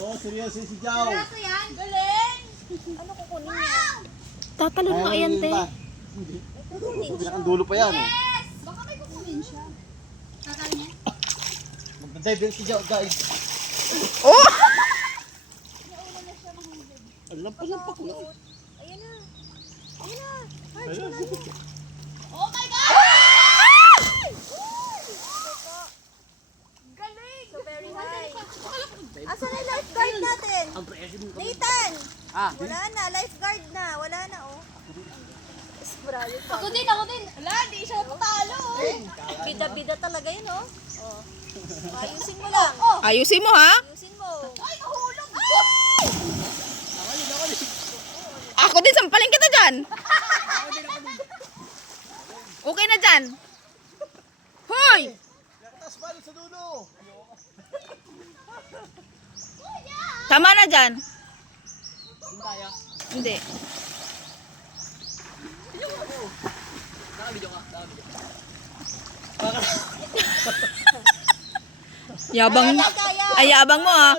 Oo, seryoso si Jao. Seryoso yan? Galing! Ano kukunin niya? Tatalon mo ayan, te. Hindi. Pinakang pa yan. Yes! Baka may kukunin siya. Kakain niya? Magdadive din si Jao, guys. Oh! Nauna na siya mahulog. Lampas ko lang. Ayun na. Ayun na. Oh my God! Galing! So very high. Asan na yung lifeguard natin? Nathan! Wala na, lifeguard na. Wala na, oh. Ako din. Wala, di siya patalo. Bida-bida talaga yun, oh. Oh. Ayusin mo lang. Ayusin mo, ha? Ayusin mo. Ay, nahulog! Ako din, sampalin kita dyan. Okay na dyan. Hoy! Taas balik sa dulo. Tama na dyan. Hindi. Yabang. Kaya. Ay, yabang mo, ha?